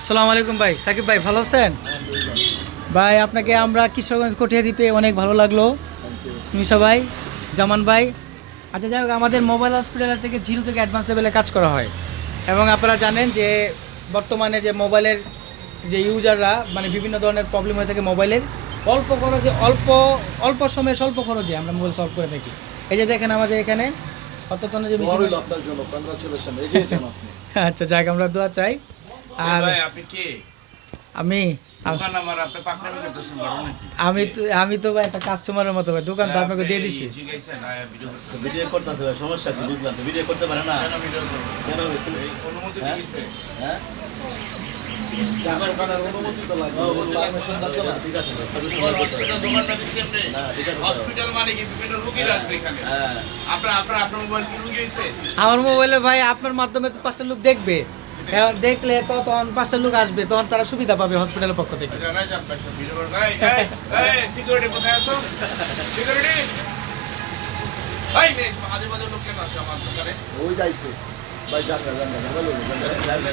আসসালামু আলাইকুম ভাই, সাকিব ভাই ভালো আছেন? ভাই আপনাকে আমরা কিশোরগঞ্জ কঠিয়া দ্বীপে অনেক ভালো লাগলো। মিশা ভাই, জামান ভাই। আচ্ছা যাই হোক, আমাদের মোবাইল হসপিটাল থেকে জিরো থেকে অ্যাডভান্স লেভেলে কাজ করা হয়। এবং আপনারা জানেন যে বর্তমানে যে মোবাইলের যে ইউজাররা মানে বিভিন্ন ধরনের প্রবলেম হয়ে থাকে মোবাইলের, অল্প খরচে অল্প অল্প সময়ে স্বল্প খরচে আমরা মোবাইল সলভ করে থাকি। এই যে দেখেন আমাদের এখানে অত্যন্ত যে মেশিন। আপনার জন্য কংগ্রাচুলেশন, এগিয়ে যান আপনি। আচ্ছা যাক, আমরা দোয়া চাই। আর ভাই আপনি কে? আমি দোকান আমার আপনি পাকনামি করতেছেন বড় নাকি? আমি তো ভাই একটা কাস্টমারের মতো ভাই, দোকান তো আপনাকে দিয়ে দিছি। জিজ্ঞাসা না ভিডিও করতে। ভিডিও করতেছে ভাই, সমস্যা কি বুঝলাম তো, ভিডিও করতে পারে না কেন ভিডিও করব? কেন হয়েছে? এই অনুমতি হ্যাঁ? দিয়েছে। হ্যাঁ জানার অনুমতি তো লাগবে, পারমিশন লাগবে না। ঠিক আছে ভাই, তবে সময় করতে হবে। হসপিটাল দোকানটা দিচ্ছি আপনি। না, ঠিক আছে। হসপিটাল মানে কি বিভিন্ন রোগীরা আসবে এখানে। হ্যাঁ আপনার মোবাইল কি রোগী হয়েছে? আমার মোবাইলে ভাই আপনার মাধ্যমে তো 5টা লোক দেখবে, এখন দেখলে তখন 5টা লোক আসবে, তখন তারা সুবিধা পাবে হসপিটালের পক্ষ থেকে। জানাই যান ভাই সব ভিডিও করবে। এই সিকিউরিটি কোথায় আছো? সিকিউরিটি ভাই মেয়ে আজে বাজে লোক কেন আসে আমার দোকানে? ওই যাইছে ভাই, জানগা জানগা জানগা।